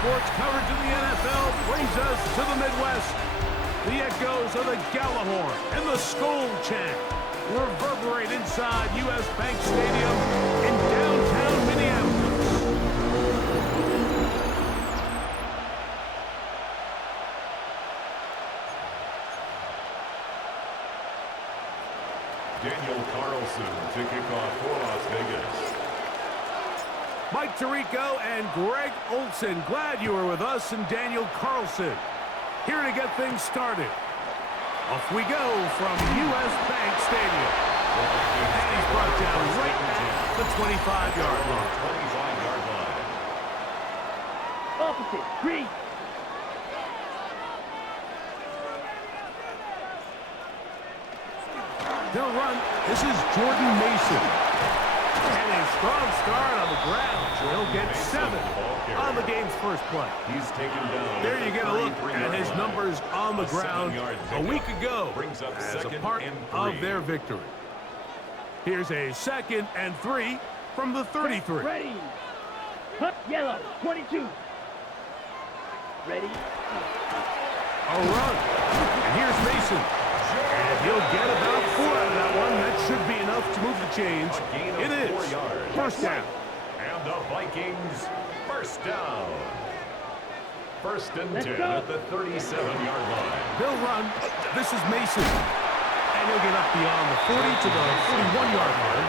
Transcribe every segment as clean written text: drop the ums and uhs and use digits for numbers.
sports coverage of the NFL brings us to the Midwest. The echoes of the Gallahorn and the Skol chant reverberate inside U.S. Bank Stadium in downtown Minneapolis. Daniel Carlson to kick off for Las Vegas. Mike Tirico and Greg Olson, glad you were with us, and Daniel Carlson here to get things started. Off we go from U.S. Bank Stadium. And he's brought down right at the 25-yard line. 25-yard line. Opposite, green. They'll run. This is Jordan Mason. And a strong start on the ground. He'll get 7 on the game's first play. He's taken down. There you get a look at his numbers on the ground a week ago as a part of their victory. Here's a 2nd and 3 from the 33. Ready. Hunt yellow, 22. Ready. A run. And here's Mason. And he'll get about 4 out of that one. That should be enough to move the chains. It is. First down. And the Vikings, first down. 1st and 10 at the 37-yard line. They'll run. This is Mason. And he'll get up beyond the 40 to the 41-yard line.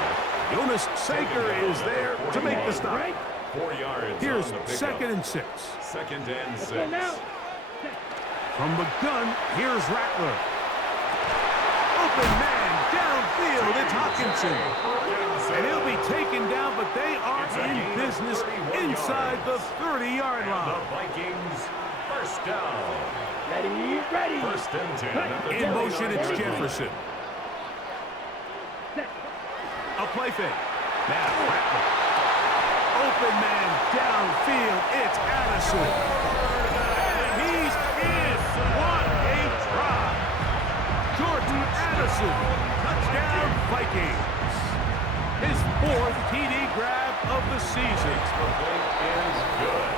Jonas Sanker is there to make the stop. 4 yards. Here's on the 2nd and 6. 2nd and 6. From the gun, here's Rattler. Open man downfield. It's Hawkinson. And he'll be taken down, but they are in business inside the 30-yard line. The Vikings, first down. Ready, ready. 1st and 10 at the In motion, 39-yard it's line. Jefferson. A play fake. Now Rattler. Open man downfield. It's Addison. And he's in. What a drop. Jordan Addison. Touchdown, Vikings. His 4th TD grab of the season. The play is good.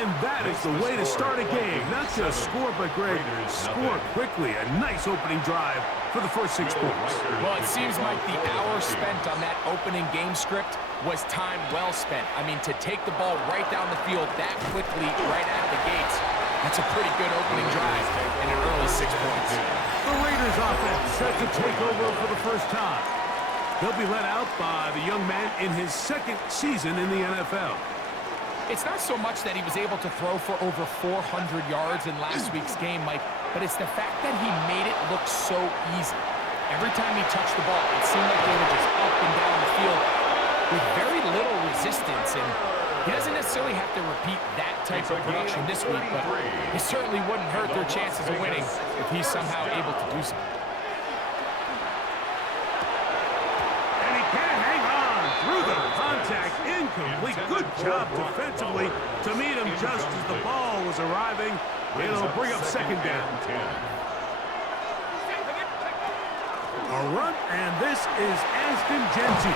And that is the way to start a game. Not just score, but Greg, score quickly. A nice opening drive for the first 6 points. Well, it seems like the hour spent on that opening game script was time well spent. I mean, to take the ball right down the field that quickly, right out of the gates, that's a pretty good opening drive and an early 6 points. The Raiders offense set to take over for the first time. They'll be led out by the young man in his 2nd season in the NFL. It's not so much that he was able to throw for over 400 yards in last week's game, Mike, but it's the fact that he made it look so easy. Every time he touched the ball, it seemed like they were just up and down the field with very little resistance, and he doesn't necessarily have to repeat that type of production this week, but it certainly wouldn't hurt their chances of winning if he's somehow able to do so. And he can't hang on through the contact. Incomplete. Good job defensively to meet him just as the ball was arriving. It'll bring up 2nd down. A run, and this is Aston Genty.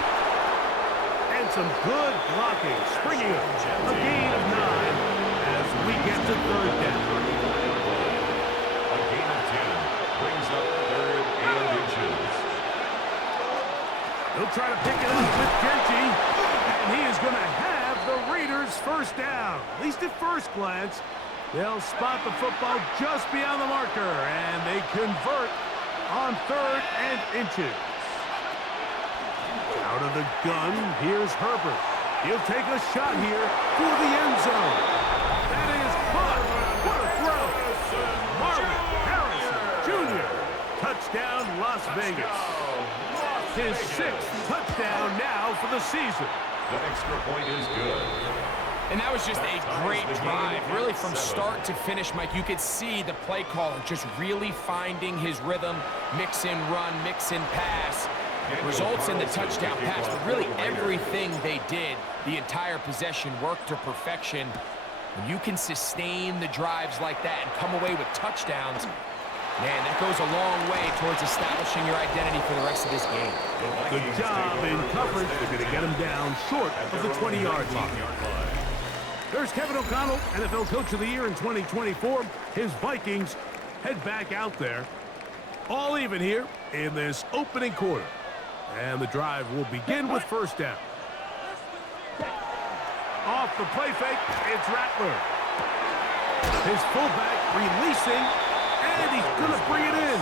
And some good blocking, springing up a gain of 9 as we get to 3rd down. A gain of 10 brings up 3rd and inches. He'll try to pick it up with Genty, and he is going to have the Raiders first down. At least at first glance, they'll spot the football just beyond the marker, and they convert on 3rd and inches. Out of the gun, here's Herbert. He'll take a shot here for the end zone. That is caught. What a throw. Marvin Harrison Jr. Touchdown, Las Vegas. His 6th touchdown now for the season. That extra point is good. And that was just a great drive. Really, from start to finish, Mike, you could see the play caller just really finding his rhythm. Mix in run, mix in pass. Results in the touchdown pass, but really everything they did, the entire possession worked to perfection. When you can sustain the drives like that and come away with touchdowns, man, that goes a long way towards establishing your identity for the rest of this game. Good job in coverage. They're going to get him down short of the 20-yard line. There's Kevin O'Connell, NFL Coach of the Year in 2024. His Vikings head back out there. All even here in this opening quarter. And the drive will begin with first down. Off the play fake, it's Rattler. His fullback releasing, and he's going to bring it in.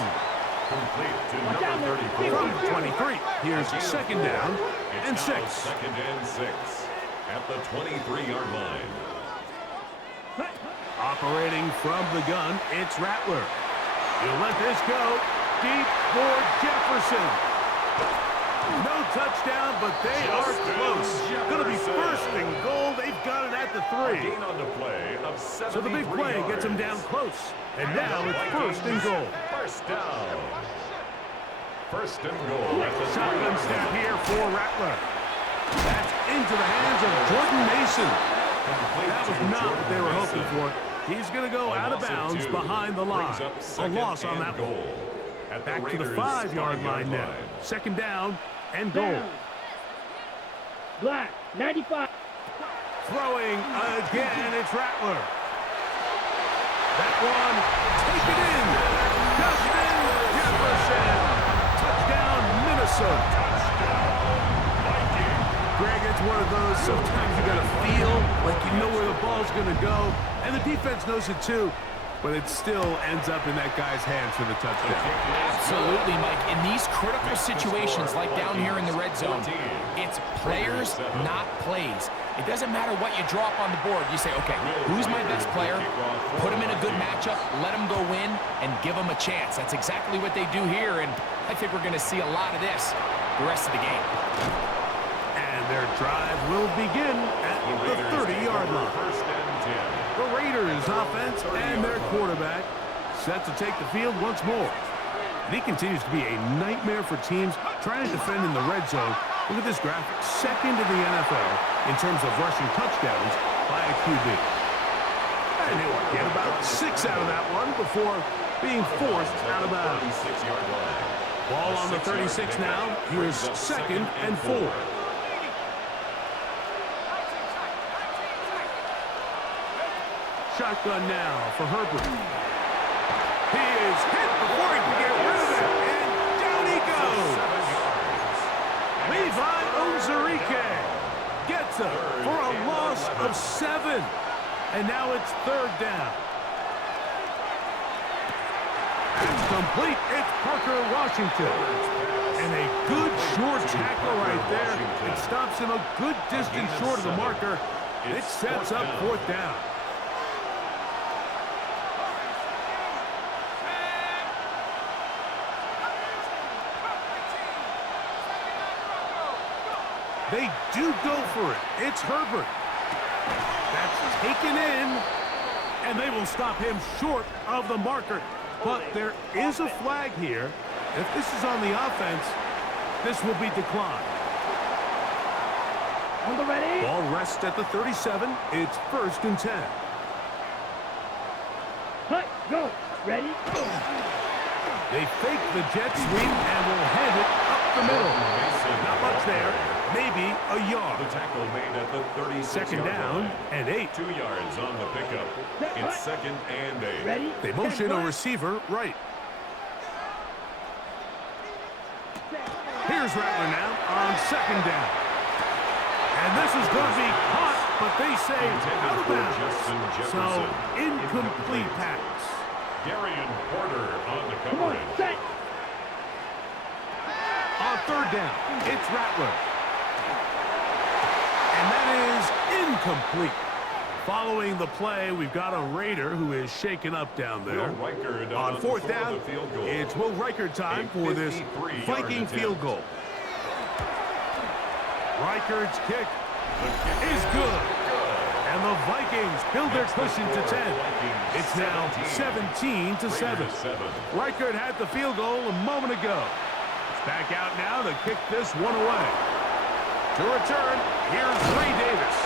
Complete to number 34. From 23, here's second down and It's 6. now second and 6 at the 23-yard line. Operating from the gun, it's Rattler. He'll let this go deep for Jefferson. No touchdown, but they are close. Going to be first and goal. They've got it at the 3. Gain on the play of 73 So the big play gets him down close. And now it's first and goal. First down. First and goal at the Shotgun 3. snap here for Rattler. That's into the hands of Jordan Mason. That was not what they were hoping for. He's going to go out of bounds behind the line. A loss on that one. Back to the 5-yard line now. Second down and goal. Black, 95. Throwing again, it's Rattler. That one, take it in. Justin Jefferson. Touchdown, Minnesota. Greg, it's one of those, sometimes you got to feel like you know where the ball's going to go, and the defense knows it too, but it still ends up in that guy's hands for the touchdown. Absolutely, Mike. In these critical situations, like down here in the red zone, it's players, not plays. It doesn't matter what you draw up on the board. You say, okay, who's my best player? Put him in a good matchup, let him go win, and give him a chance. That's exactly what they do here, and I think we're going to see a lot of this the rest of the game. And their drive will begin at the 30-yard line. First and 10. The Raiders offense and their quarterback set to take the field once more. And he continues to be a nightmare for teams trying to defend in the red zone. Look at this graphic. Second in the NFL in terms of rushing touchdowns by a QB. And he'll get about 6 out of that one before being forced out of bounds. 36-yard line. Ball on the 36 now. Here's second and 4. Shotgun now for Herbert. He is hit before he can get rid of it, and down he goes. Levi Ozarike gets him for a loss of 7, and now it's third down. It's complete. It's Parker Washington. And a good short tackle right there. It stops him a good distance short of the marker. It sets up fourth down. They do go for it. It's Herbert. That's taken in, and they will stop him short of the marker. But there is a flag here. If this is on the offense, this will be declined. On the ready. Ball rests at the 37. It's first and 10. Hut, go. Ready? They fake the jet sweep and will hand it up the middle. Not much there. Maybe a yard. The tackle made at the 36-yard Second down line. and 8. 2 yards on the pickup. It's second and 8. Ready? They motion a receiver right. Here's Rattler now on second down. And this is going to be caught, but they say out of bounds. So, incomplete pass. Darian Porter on the Come on, coverage. set. On third down, it's Rattler. And that is incomplete. Following the play, we've got a Raider who is shaken up down there. On fourth down, it's Will Reichard time for this Viking field goal. Reichard's kick is good. And the Vikings build their cushion to 10. It's now 17-7. Reichard had the field goal a moment ago. It's back out now to kick this one away. To return, here's Ray Davis.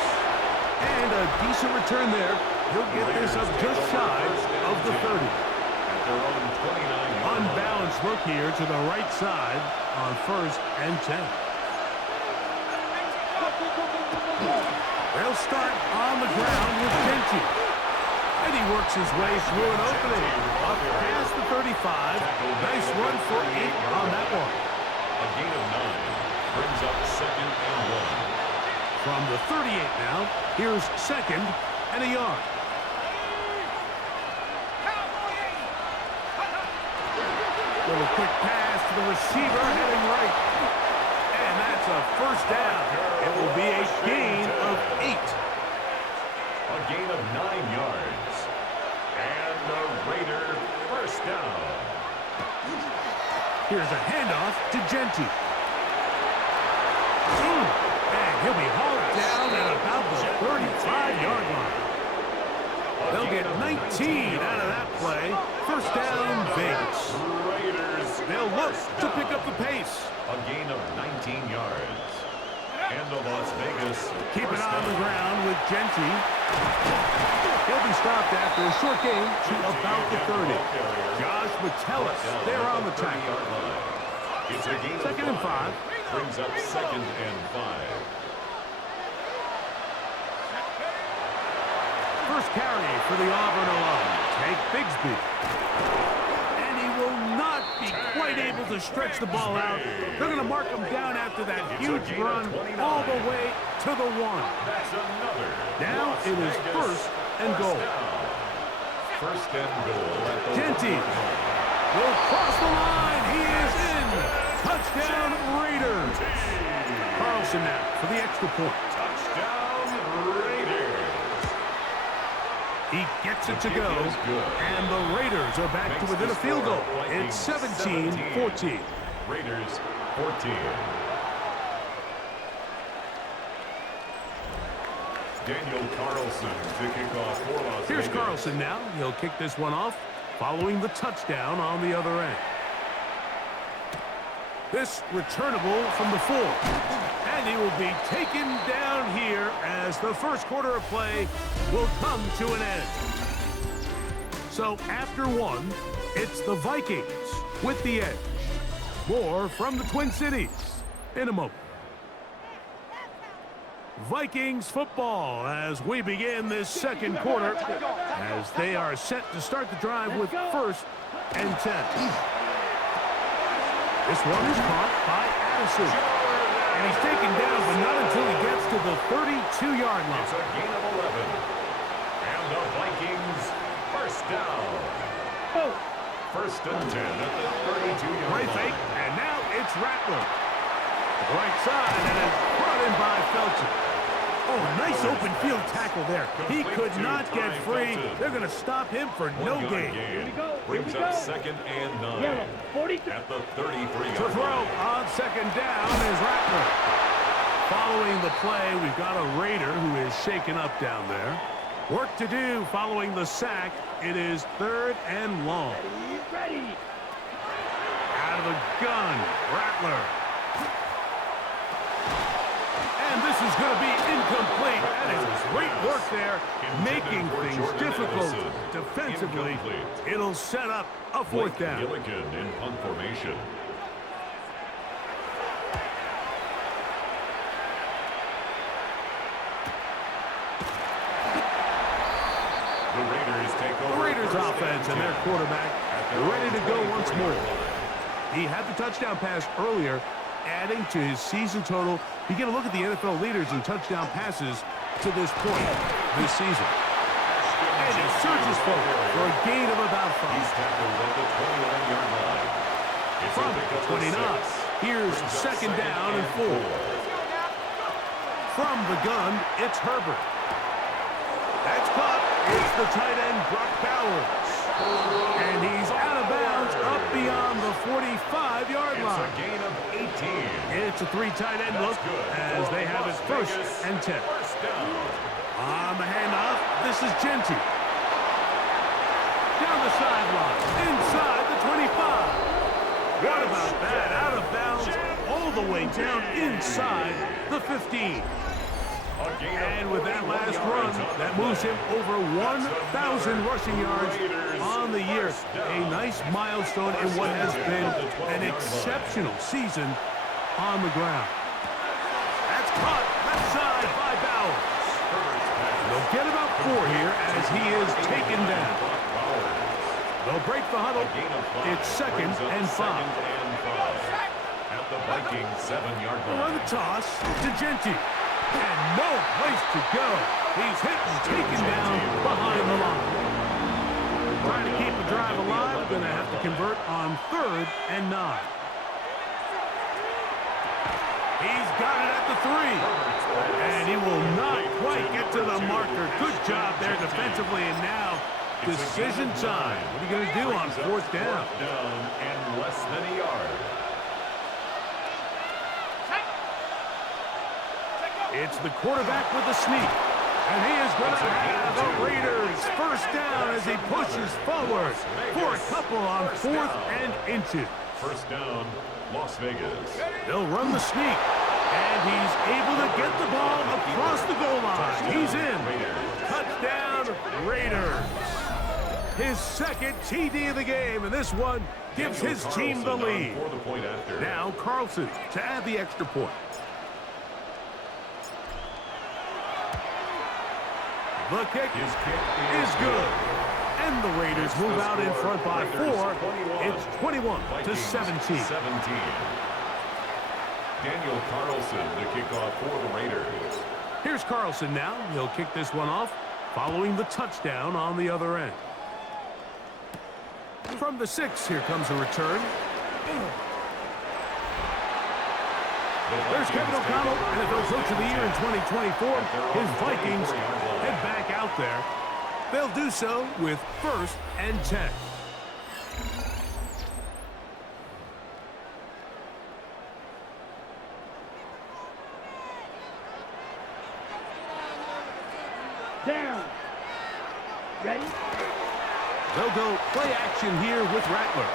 And a decent return there. He'll get this up just shy of the 30. Unbalanced look here to the right side on first and 10. They'll start on the ground with Genty. And he works his way through an opening. Up past the 35. Nice run for 8 on that one. A gain of 9 brings up 2nd and 1. From the 38 now, here's 2nd and a yard. Little quick pass to the receiver heading right. And that's a first down. It will be a gain of 8. A gain of 9 yards. And the Raider first down. Here's a handoff to Genty. And he'll be hauled down at about the 35-yard line. They'll get 19 out of that play. First down, Vegas. Raiders. They'll look to pick up the pace. A gain of 19 yards. And the Las Vegas. Keep it on the ground with Genty. He'll be stopped after a short gain to about the 30. Josh Metellus there on the tackle. It's a gain of 2nd and 5. Brings up 2nd and 5. First carry for the Auburn alum. Take Bigsby. And he will not be quite able to stretch the ball out. They're going to mark him down after that huge run all the way to the 1. That's another. Now it is 1st and goal. First and goal at the Genty will cross the line. He is in. Touchdown, Raiders. Carlson now for the extra point. touchdown Raiders. He gets it to go, and the Raiders are back to within a field goal. It's 17-14. Raiders 14. Daniel Carlson to kick off for Las Here's Vegas. Carlson now. He'll kick this one off following the touchdown on the other end. This returnable from the 4. And he will be taken down here as the first quarter of play will come to an end. So after 1, it's the Vikings with the edge. More from the Twin Cities in a moment. Vikings football as we begin this second quarter as they are set to start the drive with 1st and 10. This one is caught by Addison. And he's taken down, but not until he gets to the 32-yard line. It's a gain of 11. And the Vikings first down. First and 10 at the 32-yard Great line. fake, and now it's Rattler. Right side, and it's brought in by Felton. Oh, nice open field tackle there. He could not get free. They're going to stop him for no gain. Brings up 2nd and 9. Yellow, 43. At the To 33-yard throw line. on 2nd down is Rattler. Following the play, we've got a Raider who is shaken up down there. Work to do following the sack. It is 3rd and long. Ready. Out of the gun, Rattler. And this is going to be incomplete. That is great work there, making things difficult defensively. It'll set up a 4th down. Gilligan in punt formation. The Raiders take over. The Raiders first offense and their 10. quarterback ready to go once more. He had the touchdown pass earlier, adding to his season total. You get a look at the NFL leaders in touchdown passes to this point this season. And he surges forward for a gain of about 5. He's tackled at the 29-yard line. It's From a pickup of 29, 6. here's Brings up 2nd down and 4. From the gun, it's Herbert. That's caught. It's the tight end, Brock Bowers. And he's out of bounds up beyond the 45-yard It's line. a gain of 18. It's a 3 tight end look as they have it 1st and 10. First down. On the handoff, this is Genty. Down the sideline, inside the 25. What about that? Out of bounds, all the way down inside the 15. And with that last run, that moves him over 1,000 rushing yards on the year. A nice milestone in what has been an exceptional season on the ground. That's caught left side by Bowers. They'll get about 4 here as he is taken down. They'll break the huddle. It's 2nd and 5. At the Vikings 7-yard line. On the toss to Genty. And no place to go. He's hit and taken down behind the line. Trying to keep the drive alive. Going to have to convert on 3rd and 9. He's got it at the 3. And he will not quite get to the marker. Good job there defensively. And now decision time. What are you going to do on 4th down? 4th down and less than a yard. It's the quarterback with the sneak. And he is going to have the Raiders first down as he pushes forward for a couple on 4th and inches. First down, Las Vegas. They'll run the sneak. And he's able to get the ball across the goal line. He's in. Touchdown, Raiders. His 2nd TD of the game, and this one gives his team the lead. Now Carlson to add the extra point. The kick is good. And the Raiders move out in front by 4. It's 21-17. Daniel Carlson to kick off for the Raiders. Here's Carlson now. He'll kick this one off following the touchdown on the other end. From the 6, here comes a return. There's Kevin O'Connell, NFL Coach of the Year in 2024. His Vikings head back out there. They'll do so with 1st and 10. Down. Ready? They'll go play action here with Rattler.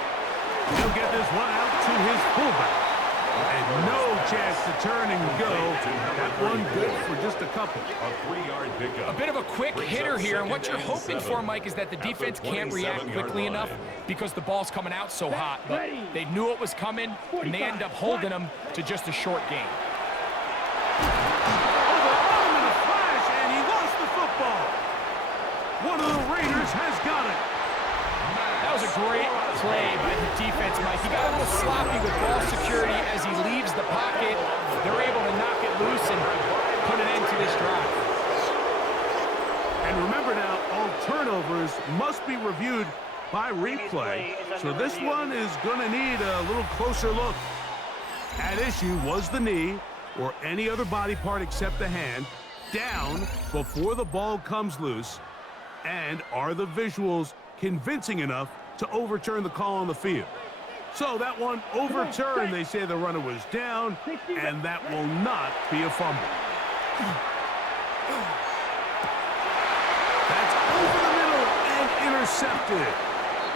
He'll get this one out to his fullback. And no chance to turn and go. That one good for just a couple. A 3-yard pickup. A bit of a quick hitter here, and what you're hoping for, Mike, is that the defense can't react quickly enough because the ball's coming out so hot. But they knew it was coming, and they end up holding them to just a short game. Overrun in a flash, and he lost the football. One of the Raiders has got it. That was a great play by the defense, Mike. He got a little sloppy with ball security as he leaves the pocket. They're able to knock it loose and put an end to this drive. And remember now, all turnovers must be reviewed by replay. So this one is going to need a little closer look. At issue was the knee or any other body part except the hand down before the ball comes loose. And are the visuals convincing enough to overturn the call on the field? So that one overturned. They say the runner was down, and that will not be a fumble. That's over the middle and intercepted.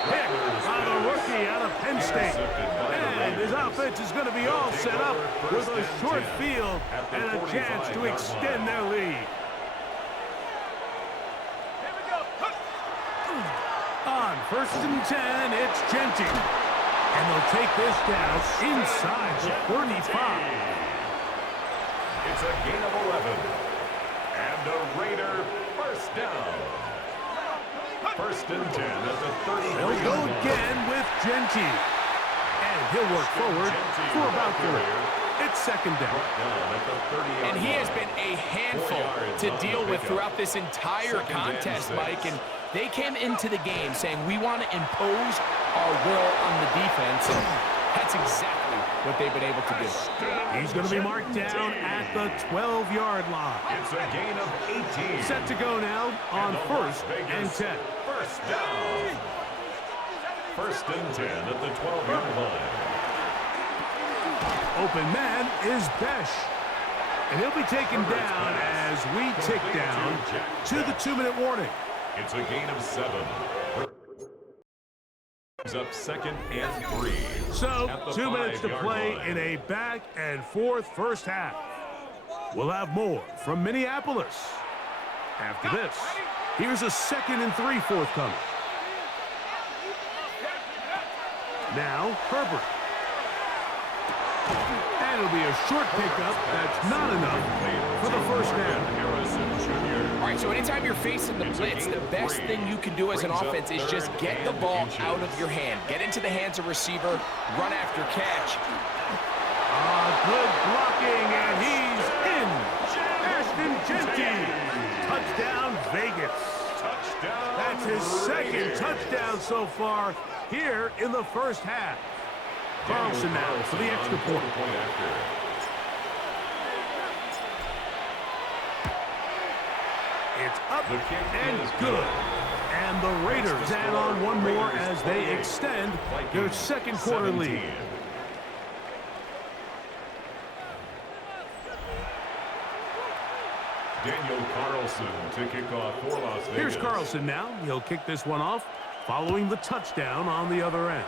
Pick by the rookie out of Penn State. And his offense is going to be all set up with a short field and a chance to extend their lead. On 1st and 10, it's Genty. And they'll take this down inside the 35. It's a gain of 11. And a Raider first down. 1st and 10 at the 30. They'll go again with Genty. And he'll work forward for about 3. It's 2nd down. And he has been a handful to deal with throughout this entire contest, Mike. And they came into the game saying, we want to impose our will on the defense, and that's exactly what they've been able to do. He's going to be marked down at the 12-yard line. It's a gain of 18. Set to go now on 1st and 10. First down. 1st and 10 at the 12-yard line. Open man is Besh. And he'll be taken down as we tick down to the 2-minute warning. It's a gain of 7. Up 2nd and 3. So 2 minutes to play in a back and forth first half. We'll have more from Minneapolis. After this, here's a 2nd and 3 forthcoming. Now Herbert. And it'll be a short pickup. That's not enough for the first down. All right, so anytime you're facing the blitz, the best thing you can do as an offense is just get the ball out of your hand. Get into the hands of receiver, run after catch. Good blocking, and he's in. Ashton Genty. Touchdown, Vegas. That's his second touchdown so far here in the first half. Carlson now for the extra point. It's up and good. And the Raiders add on one more as they extend their second quarter lead. Daniel Carlson to kick off for Las Vegas. Here's Carlson now. He'll kick this one off following the touchdown on the other end.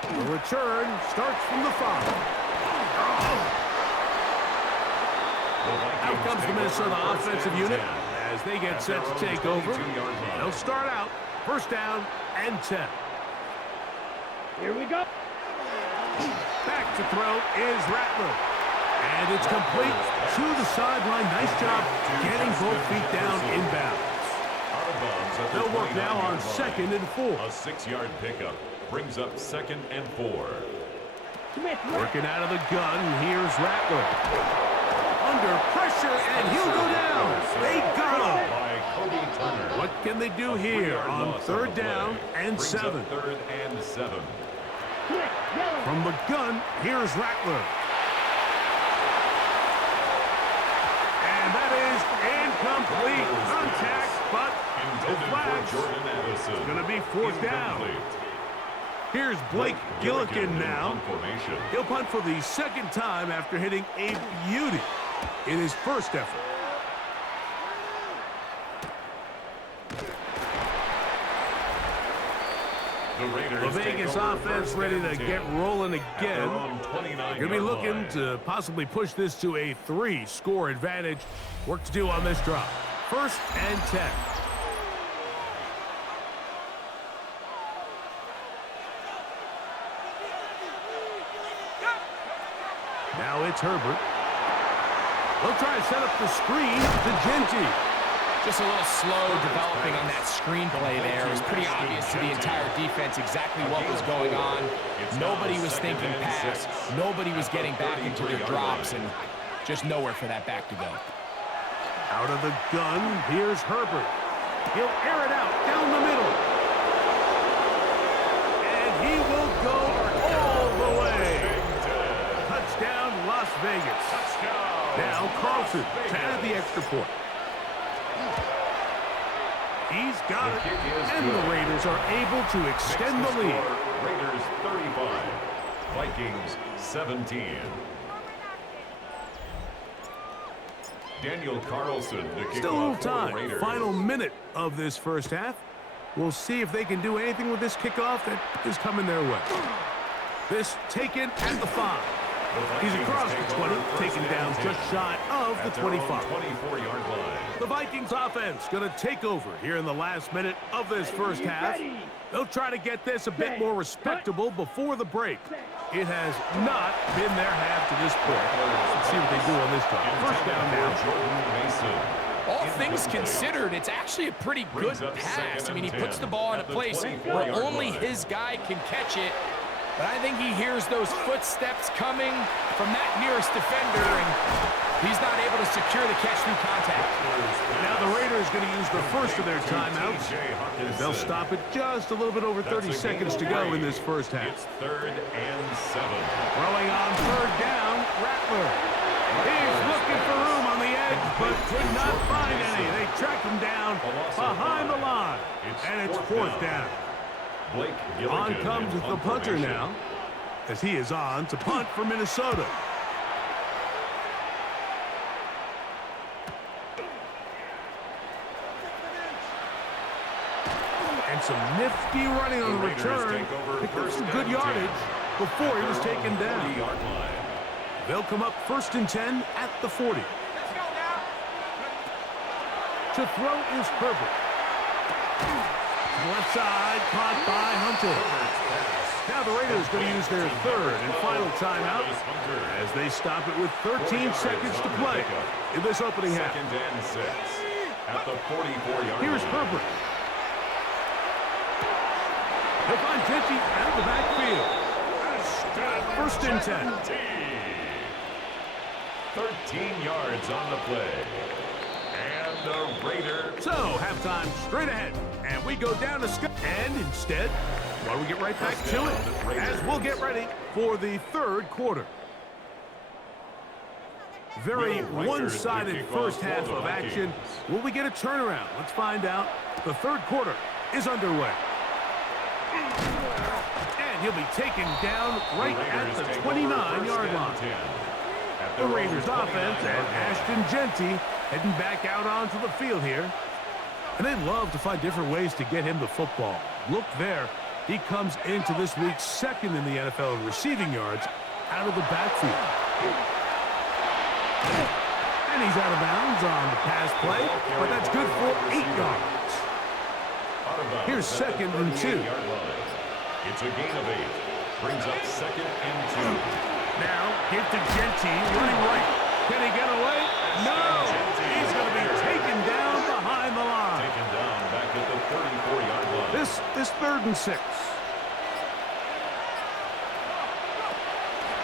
The return starts from the 5. Out comes the Minnesota offensive unit as they get set to take over. They'll start out first down and 10. Here we go. Back to throw is Rattler. And it's complete to the sideline. Nice job getting both feet down inbounds. They'll work now on 2nd and 4. A 6-yard pickup brings up 2nd and 4. Working out of the gun, here's Rattler. Under pressure, and he'll go down. They got him. What can they do here on 3rd down and 7? 3rd and 7. From the gun, here's Rattler. And that is incomplete contact, but the flag's going to be 4th down. Here's Blake Gillikin now. He'll punt for the 2nd time after hitting a beauty in his first effort. The Vegas offense ready to get rolling again. They're going to be looking to possibly push this to a 3-score advantage. Work to do on this drop. 1st and 10. Now it's Herbert. They'll try to set up the screen to Genty. Just a little slow developing on that screenplay there. It was pretty obvious to the entire defense exactly what was going on. Nobody was thinking pass. Nobody was getting back into their drops, and just nowhere for that back to go. Out of the gun, here's Herbert. He'll air it out down the middle. And he will go all the way. Touchdown, Las Vegas. Now Carlson to add the extra point. He's got it, and the Raiders are able to extend the lead. Raiders 35, Vikings 17. Daniel Carlson to kick Still a little off for the time. Raiders. Final minute of this first half. We'll see if they can do anything with this kickoff that is coming their way. This taken at the 5. He's across the 20, taken down just shy of the 25. 24-yard line. The Vikings offense going to take over here in the last minute of this first half. They'll try to get this a bit more respectable before the break. It has not been their half to this point. Let's see what they do on this drive. First down now. All things considered, it's actually a pretty good pass. I mean, he puts the ball in a place where only his guy can catch it. But I think he hears those footsteps coming from that nearest defender, and he's not able to secure the catch through contact. Now the Raiders going to use the first of their timeouts. They'll stop it just a little bit over 30 seconds to go in this first half. It's 3rd and 7. Throwing on 3rd down, Rattler. He's looking for room on the edge, but could not find any. They tracked him down behind the line, and it's 4th down. On comes the punter now, as he is on to punt for Minnesota. And some nifty running on the return. Picked up some good yardage before he was taken down. They'll come up 1st and 10 at the 40. To throw is Herbert. Left side, caught by Hunter. Now Now the Raiders going to use their third and final timeout as they stop it with 13 seconds to play in this opening half. Second and 6 at the 44-yard line. Here's Herbert. He'll find Genty out of the backfield. First and 10. 13 yards on the play. And the Raiders. So, halftime straight ahead. And we go down to Scott. And instead, well, we get right back to it as we'll get ready for the third quarter. Very one-sided first half of action. Will we get a turnaround? Let's find out. The third quarter is underway. And he'll be taken down right at the 29-yard line. The Raiders offense and Ashton Genty heading back out onto the field here. And they love to find different ways to get him the football. Look there. He comes into this week second in the NFL in receiving yards out of the backfield. And he's out of bounds on the pass play, but that's good for 8 yards. Here's second and 2. It's a gain of 8. Brings up second and 2. Now, give to Genty, running right. Can he get away? No! He's going to be taken down behind the line. Taken down back at the 34-yard line. This third and 6.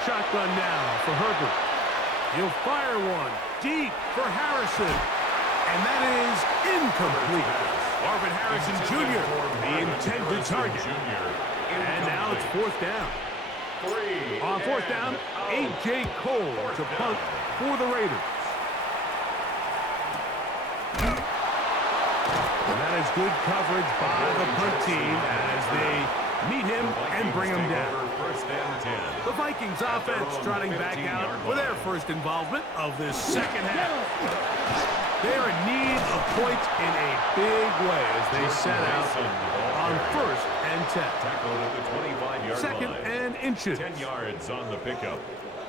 Shotgun now for Herbert. He'll fire one deep for Harrison. And that is incomplete. Marvin Harrison Jr., the intended target. And now it's fourth down. On fourth down, A.J. Cole to punt for the Raiders. And that is good coverage by the punt team as they meet him and bring him down. The Vikings offense trotting back out with their first involvement of this second half. They're in need of points in a big way as they set out on first and 10. Tackled at the 25-yard Second line. and inches. 10 yards on the pickup.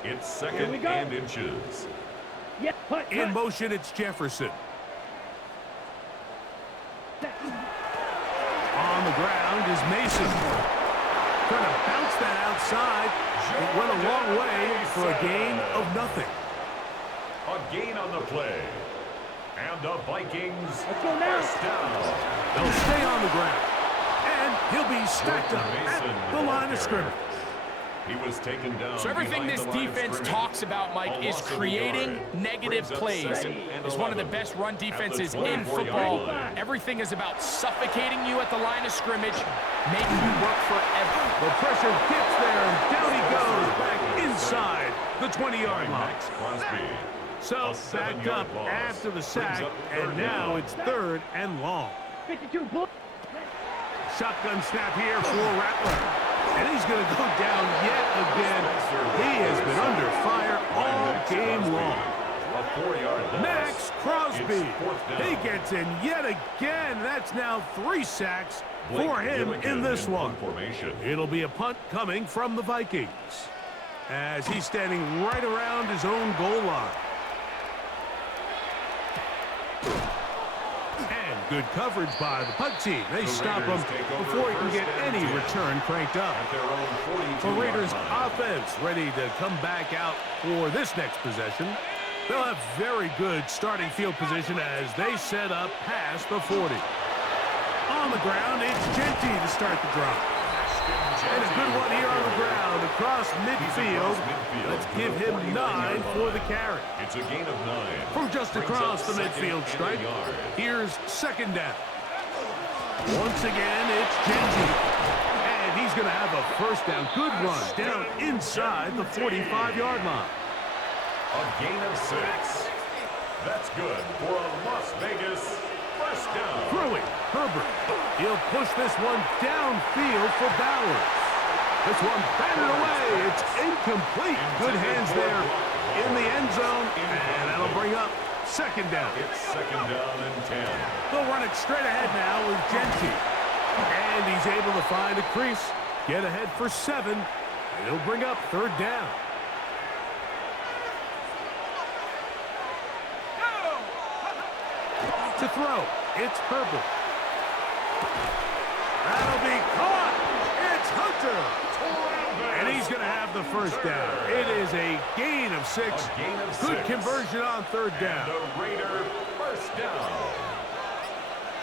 It's second and inches. In motion, it's Jefferson. On the ground is Mason. Trying to bounce that outside. It went a long way for a gain of nothing. A gain on the play. And the Vikings Let's go now. first down. They'll stay on the ground. And he'll be stacked up at the line of scrimmage. He was taken down. So everything this defense talks about, Mike, is creating negative plays. It's one of the best run defenses in football. Everything is about suffocating you at the line of scrimmage, making you work forever. The pressure gets there, and down he goes back inside the 20-yard line. So back up after the sack, and now it's third and long. 52 bull. Shotgun snap here for Rattler. And he's going to go down yet again. He has been under fire all game long. Max Crosby, he gets in yet again. That's now 3 sacks for him in this one. It'll be a punt coming from the Vikings as he's standing right around his own goal line. And good coverage by the punt team. They stop him before he can get any return cranked up. The Raiders offense ready to come back out for this next possession. They'll have very good starting field position as they set up past the 40. On the ground, it's Genty to start the drive. And a good one here on the ground across midfield. Let's give him 9 for the carry. It's a gain of 9. From just across the midfield stripe, here's second down. Once again, it's Genty. And he's going to have a first down. Good run down inside the 45-yard line. A gain of 6. That's good for a Las Vegas first down. Throwing, Herbert. He'll push this one downfield for Bowers. This one batted away. It's incomplete. Good hands there in the end zone. And that'll bring up second down. It's second down and 10. They'll run it straight ahead now with Genty. And he's able to find a crease. Get ahead for 7. And he'll bring up third down. To throw, it's Herbert. That'll be caught. It's Hunter. going to have the first down. It is a gain of 6. Good conversion on third down. And the Raider first down.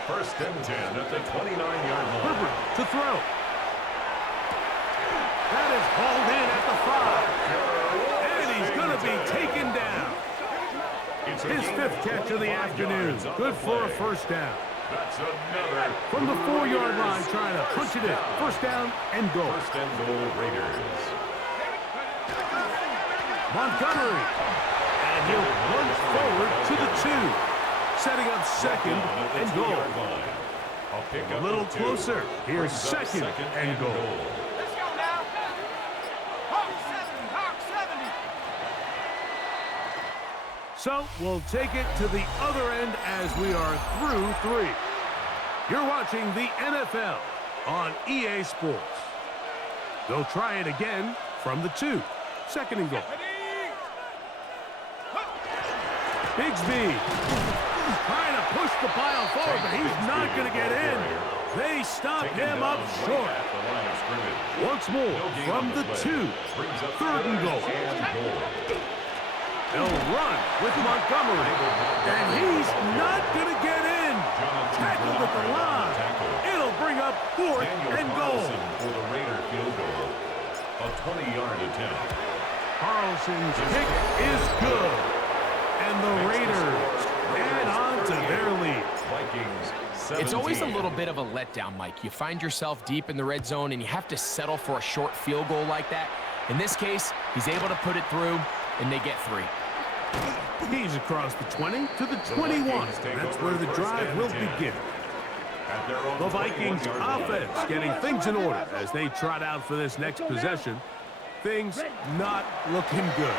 First and 10 at the 29-yard line. Herbert to throw. That is hauled in at the 5. And he's going to be taken down. His 5th catch of the afternoon. Good for a first down. That's another. From the 4-yard line, trying to punch it in. First down and goal. First and goal, Raiders. Montgomery. And he'll run forward to the 2. Setting up second and goal. A little closer. Here's second and goal. Let's go now. Hawk 70, Hawk 70. So we'll take it to the other end as we are through 3. You're watching the NFL on EA Sports. They'll try it again from the 2. Second and goal. Bigsby trying to push the pile forward, but he's not going to get in. They stop him up short. Once more from the 2. Third and goal. They'll run with Montgomery, and he's not going to get in. Tackled at the line. It'll bring up 4th and goal. For the Raider field goal, a 20-yard attempt. Carlson's kick is good, and the Raiders add on to their lead. Vikings 17. It's always a little bit of a letdown, Mike. You find yourself deep in the red zone, and you have to settle for a short field goal like that. In this case, he's able to put it through, and they get 3. He's across the 20 to the 21. That's where the drive will begin. The Vikings offense getting things in order as they trot out for this next possession. Things not looking good.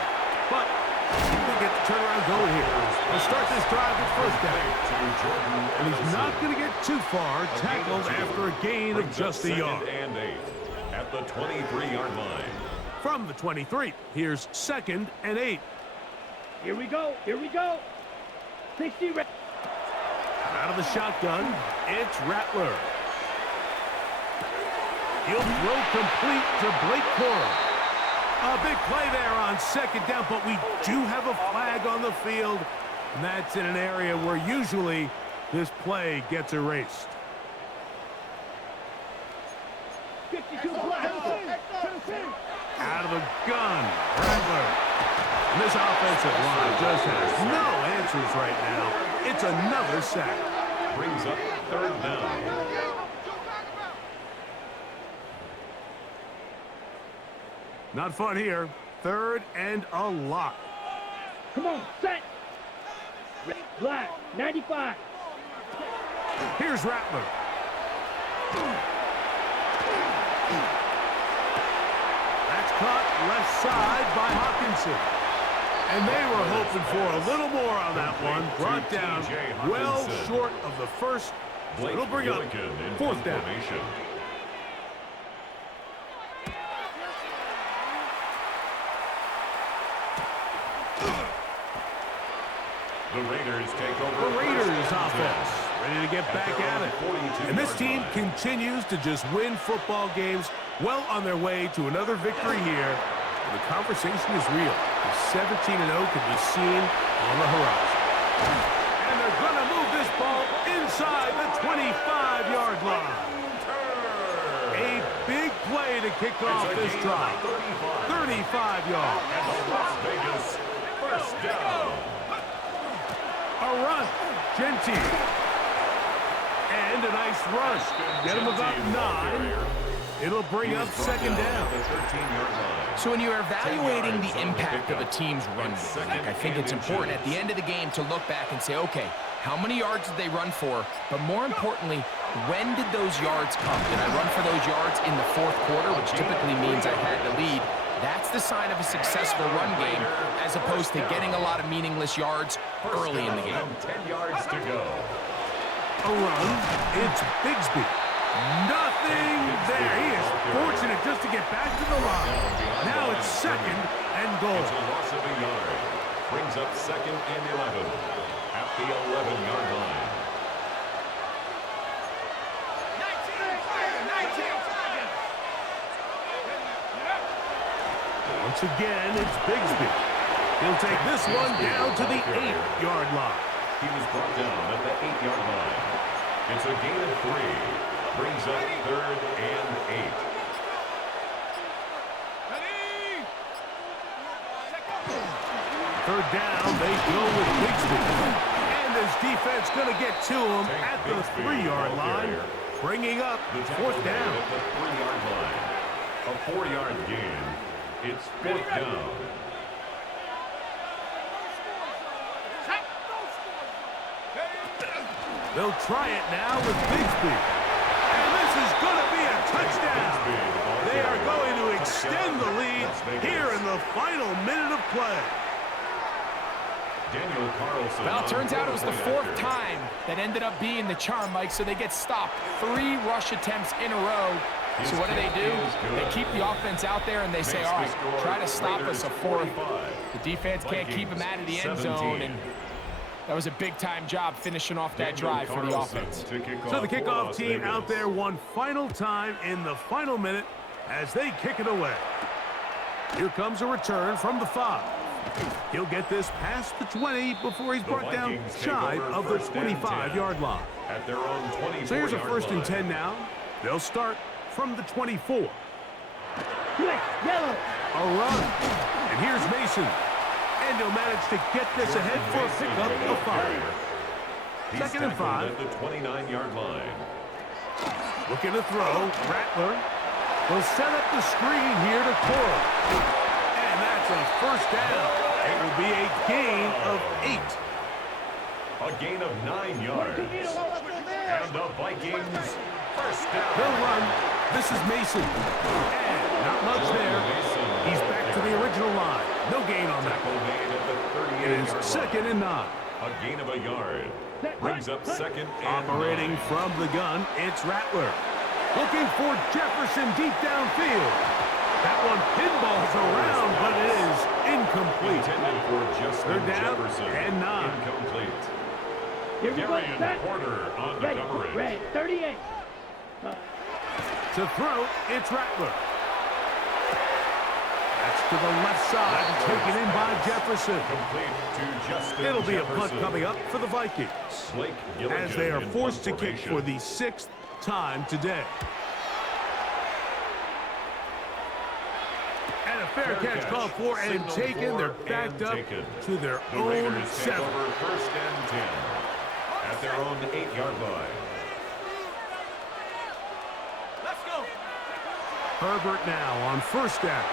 But they get the turnaround going here. They'll start this drive with first down. And he's not going to get too far. Tackled after a gain of just a yard. And 8 at the 23-yard line. From the 23, here's second and 8. Here we go. Here we go. 60. Out of the shotgun, it's Rattler. He'll throw complete to Blake Corum. A big play there on second down, but we do have a flag on the field, and that's in an area where usually this play gets erased. 52 flags. Out of the gun, Rattler. And this offensive line just has no answers right now. It's another sack. Brings up third down. Not fun here. Third and a lot. Come on, set. Black, 95. Here's Rattler. That's caught left side by Hawkinson. And they were hoping for a little more on that one. Brought down well short of the first. It'll bring up 4th down. The Raiders take over. The Raiders offense ready to get back at it. And this team continues to just win football games, well on their way to another victory here. And the conversation is real. The 17-0 can be seen on the horizon. And they're going to move this ball inside the 25-yard line. A big play to kick off this drive. 35 yards. And the Las Vegas first down. A run. Gentile. And a nice rush. Get him about 9. It'll bring up second down. So when you're evaluating the impact of a team's run game, I think it's important at the end of the game to look back and say, okay, how many yards did they run for? But more importantly, when did those yards come? Did I run for those yards in the 4th quarter, which typically means I had the lead? That's the sign of a successful run game, as opposed to getting a lot of meaningless yards early in the game. 10 yards to go. A run. It's Bigsby. Nothing there. He is fortunate just to get back to the line. Now it's second and goal. It's a loss of a yard. Brings up second and 11 at the 11-yard line. 19. Once again, it's Bigsby. He'll take this one down to the 8-yard line. He was brought down at the 8-yard line. It's a gain of 3. Brings up 3rd and 8. Third down, they go with Bigsby. And his defense going to get to him at the 3-yard line, bringing up 4th down. At the 3-yard line. A 4-yard gain. It's 4th down. They'll try it now with Bigsby. And this is going to be a touchdown. They are going to extend the lead here in the final minute of play. Daniel Carlson. Well, it turns out it was the 4th time that ended up being the charm, Mike, so they get stopped 3 rush attempts in a row. So what do? They keep the offense out there and they say, all right, try to stop us a 4th. The defense can't keep him out of the end zone, and that was a big-time job finishing off that drive for the offense. So the kickoff team out there one final time in the final minute as they kick it away. Here comes a return from the 5. He'll get this past the 20 before he's brought down shy of the 25-yard line. At their own 24-yard So here's a 1st and 10 now. They'll start from the 24. Yellow. A run. And here's Mason. And he'll manage to get this ahead for a pickup of 5. 2nd and 5. At the 29-yard line. Looking to throw. Rattler will set up the screen here to Coral. And that's a 1st down. It will be a gain of 8. A gain of 9 yards. And the Vikings 1st down. They'll run. This is Mason. And not much there. He's back to the original line. No gain on that. It is 2nd and 9. A gain of a yard. Brings up 2nd and Operating 9. from the gun, it's Rattler. Looking for Jefferson deep downfield. That one pinballs around, but it is incomplete. Intended for Justin 3rd down Jefferson. and 9. Incomplete. Here we go. Darian Porter on the coverage. Red, 38. To throw, it's Rattler. That's to the left side, taken in by Jefferson. Complete to Justin It'll be a Jefferson. punt coming up for the Vikings, Blake Gilligan as they are in forced to punt kick for formation. the 6th time today. And a fair catch called for and Signaled taken. They're for backed and up taken. to their The own Raiders take 7. over 1st and 10 at their own 8-yard line. Let's go. Herbert now on 1st down.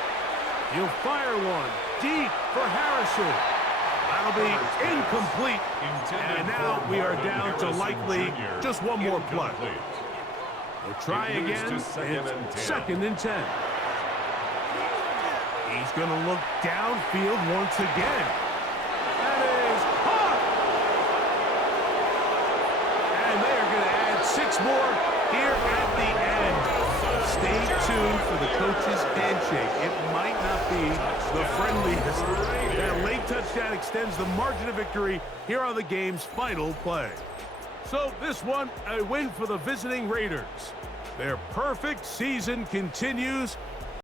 He'll fire one deep for Harrison. That'll be incomplete. Intended And now for we are Marvin down to Harrison likely Jr. just one more play. Incomplete. They'll try It moves again. to 2nd and 10. It's 2nd and 10. He's going to look downfield once again. That is caught. And they are going to add 6 more here at the end. Stay tuned for the coach's handshake. It might not be the friendliest. That late touchdown extends the margin of victory here on the game's final play. So this one, a win for the visiting Raiders. Their perfect season continues